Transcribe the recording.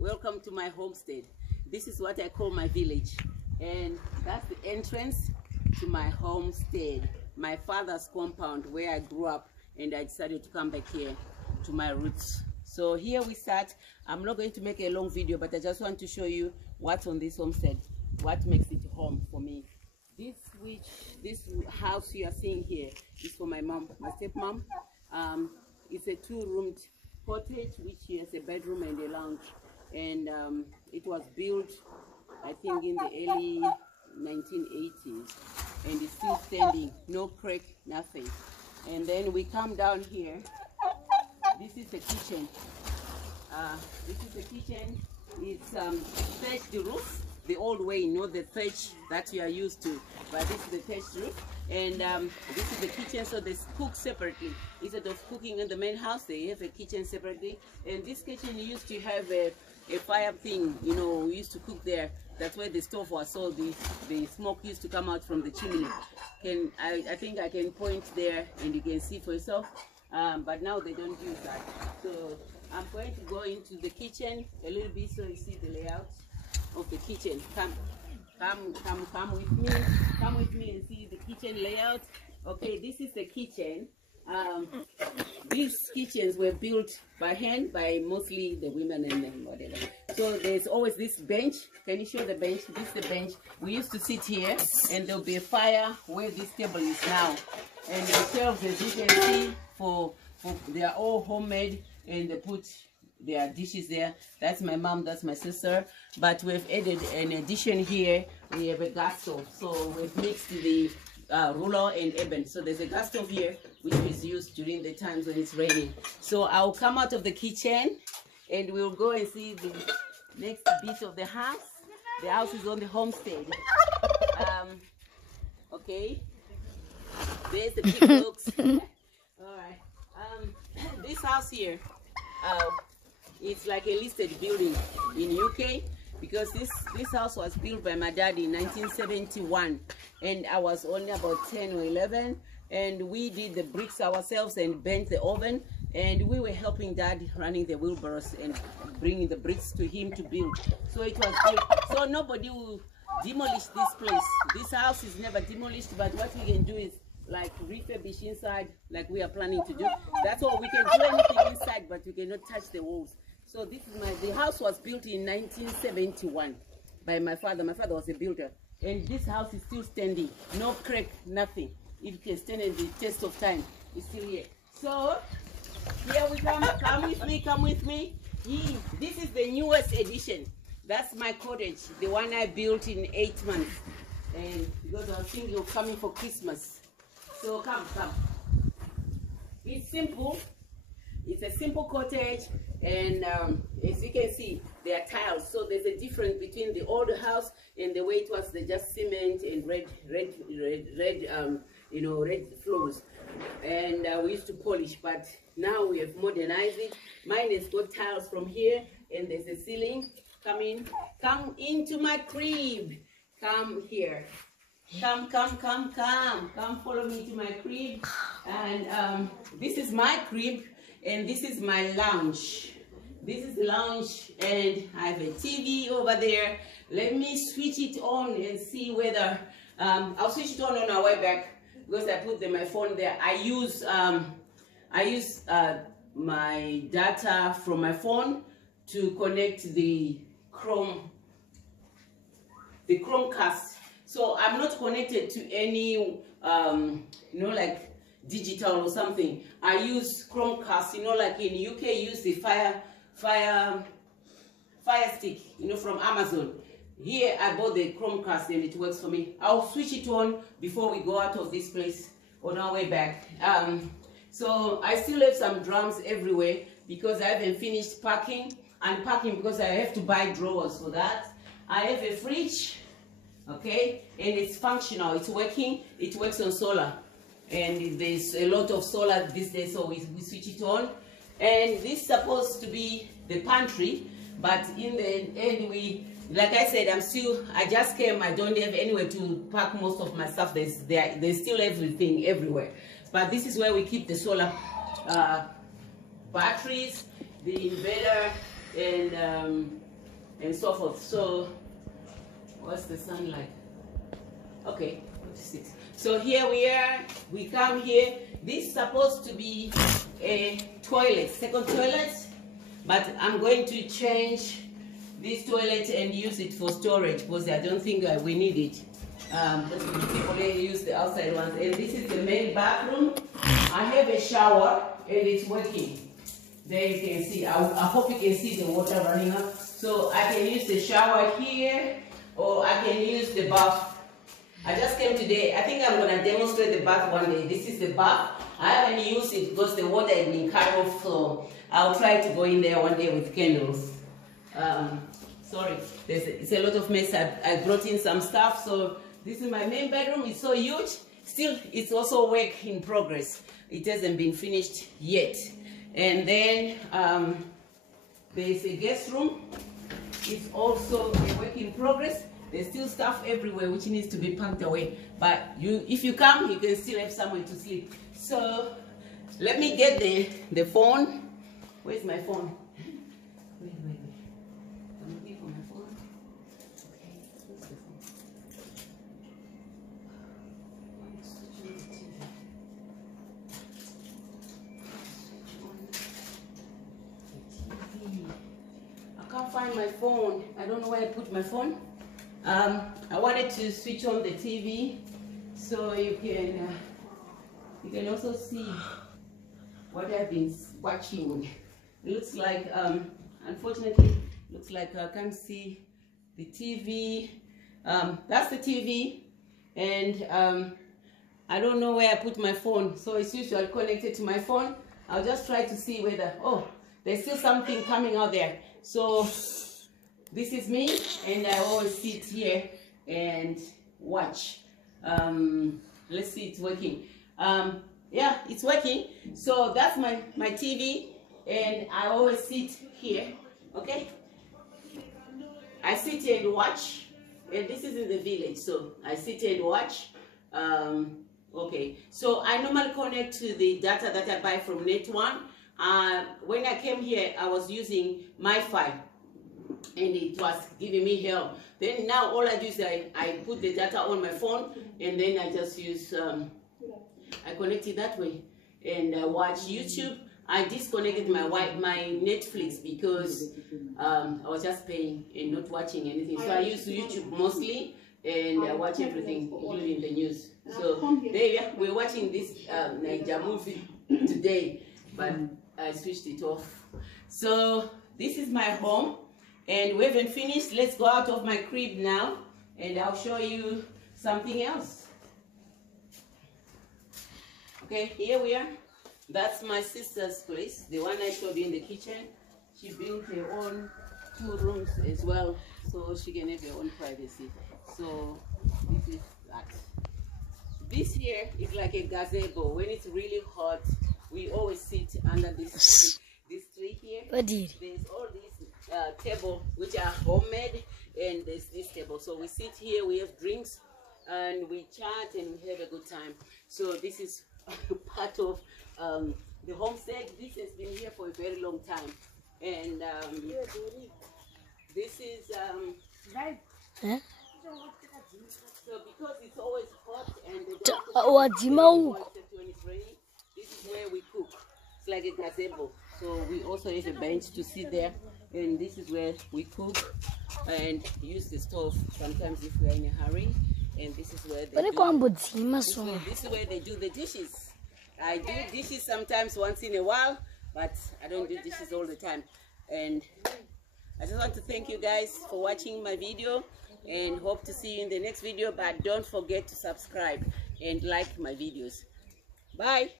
welcome to my homestead. This is what I call my village, and that's the entrance to my homestead, my father's compound where I grew up, and I decided to come back here to my roots. So here we start. I'm not going to make a long video, but I just want to show you what's on this homestead, what makes it home for me. This house you are seeing here is for my mom, my stepmom. It's a two-roomed cottage which has a bedroom and a lounge, and it was built, I think, in the early 1980s, and it's still standing, no crack, nothing. And then we come down here. This is the kitchen. It's thatched roof, the old way, not the thatch that you are used to, but this is the thatched roof. And this is the kitchen, so they cook separately. Instead of cooking in the main house, they have a kitchen separately. And this kitchen used to have a fire thing, you know, we used to cook there. That's where the stove was, so the smoke used to come out from the chimney. I think I can point there and you can see for yourself, but now they don't use that. So I'm going to go into the kitchen a little bit so you see the layout of the kitchen. Come with me. Come with me and see the kitchen layout. Okay, this is the kitchen. These kitchens were built by hand by mostly the women and whatever. So there's always this bench. Can you show the bench? This is the bench. We used to sit here, and there'll be a fire where this table is now. And the shelves, as you can see, they are all homemade, and they put their dishes there. That's my mom, that's my sister. But we've added an addition here. We have a gas stove. So we've mixed the rural and urban. So there's a gas stove here which is used during the times when it's raining. So I'll come out of the kitchen and we'll go and see the next bit of the house. The house is on the homestead. Okay, there's the big books. All right. This house here, it's like a listed building in UK, because this house was built by my dad in 1971, and I was only about 10 or 11, and we did the bricks ourselves and bent the oven, and we were helping dad running the wheelbarrows and bringing the bricks to him to build. So it was built. So nobody will demolish this place. This house is never demolished, but what we can do is like refurbish inside, like we are planning to do. That's all. We can do anything inside, but we cannot touch the walls. So this is the house was built in 1971 by my father. My father was a builder, and this house is still standing, no crack, nothing. It can stand in the test of time. It's still here. So here we come. Come with me. Come with me. This is the newest edition. That's my cottage, the one I built in 8 months, and because I was thinking of coming for Christmas. So come. It's simple. It's a simple cottage, and as you can see, there are tiles. So there's a difference between the old house and the way it was. They just cement and red floors, and we used to polish. But now we have modernized it. Mine has got tiles from here, and there's a ceiling. Come into my crib. Come here. Come, follow me to my crib. And this is my crib, and this is my lounge. This is the lounge, and I have a TV over there. Let me switch it on and see whether I'll switch it on our way back, because I put my phone there. I use my data from my phone to connect the Chromecast. So I'm not connected to any, like digital or something. I use Chromecast, like in UK, use the Fire Stick, from Amazon. Here I bought the Chromecast and it works for me. I'll switch it on before we go out of this place on our way back. So I still have some drums everywhere because I haven't finished packing, because I have to buy drawers for that. I have a fridge. Okay, and it's functional, it's working, it works on solar, and there's a lot of solar these days, so we switch it on. And this is supposed to be the pantry, but in the end, like I said, I just came, I don't have anywhere to pack most of my stuff. There's still everything everywhere, but this is where we keep the solar batteries, the inverter, and and so forth. So what's the sun like? Okay, 56. So here we are, we come here. This is supposed to be a toilet, second toilet, but I'm going to change this toilet and use it for storage because I don't think we need it. People only use the outside ones. And this is the main bathroom. I have a shower and it's working. There you can see. I hope you can see the water running up. So I can use the shower here, or I can use the bath. I just came today. I think I'm going to demonstrate the bath one day. This is the bath. I haven't used it because the water has been cut off, so I'll try to go in there one day with candles. Sorry, it's a lot of mess. I brought in some stuff, so this is my main bedroom. It's so huge. Still, it's also work in progress. It hasn't been finished yet. And then there's a guest room. It's also a work in progress. There's still stuff everywhere which needs to be packed away. But if you come, you can still have somewhere to sleep. So let me get the phone. Where's my phone? Wait. I'm looking for my phone. Okay, where's the phone? I can't find my phone. I don't know where I put my phone. I wanted to switch on the TV so you can also see what I've been watching. It looks like, unfortunately, looks like I can't see the TV. That's the TV, and I don't know where I put my phone, so it's usually connected to my phone. I'll just try to see whether, oh, there's still something coming out there. So this is me, and I always sit here and watch. Let's see, it's working. Yeah, it's working. So that's my TV, and I always sit here, okay? I sit here and watch, and this is in the village, so I sit here and watch. Okay, so I normally connect to the data that I buy from Net One. When I came here, I was using MiFi, and it was giving me hell. Then now all I do is I put the data on my phone, and then I just use, I connect it that way, and I watch YouTube. I disconnected my Netflix because I was just paying and not watching anything. So I use YouTube mostly, and I watch everything, including the news. So there we're watching this Niger movie today, but I switched it off. So this is my home, and we haven't finished. Let's go out of my crib now, and I'll show you something else. Okay, here we are. That's my sister's place, the one I showed you in the kitchen. She built her own 2 rooms as well, so she can have her own privacy. So this is that. This here is like a gazebo. When it's really hot, we always sit under this tree here. There's all these tables which are homemade, and there's this table. So we sit here, we have drinks, and we chat, and we have a good time. So this is part of the homestead. This has been here for a very long time, and this is so because it's always hot and the when it's raining, this is where we cook. It's like a gazebo. So we also have a bench to sit there, and this is where we cook and use the stove sometimes if we are in a hurry. And this is where they this is where they do the dishes. I do dishes sometimes once in a while, but I don't do dishes all the time. And I just want to thank you guys for watching my video, and hope to see you in the next video. But don't forget to subscribe and like my videos. Bye.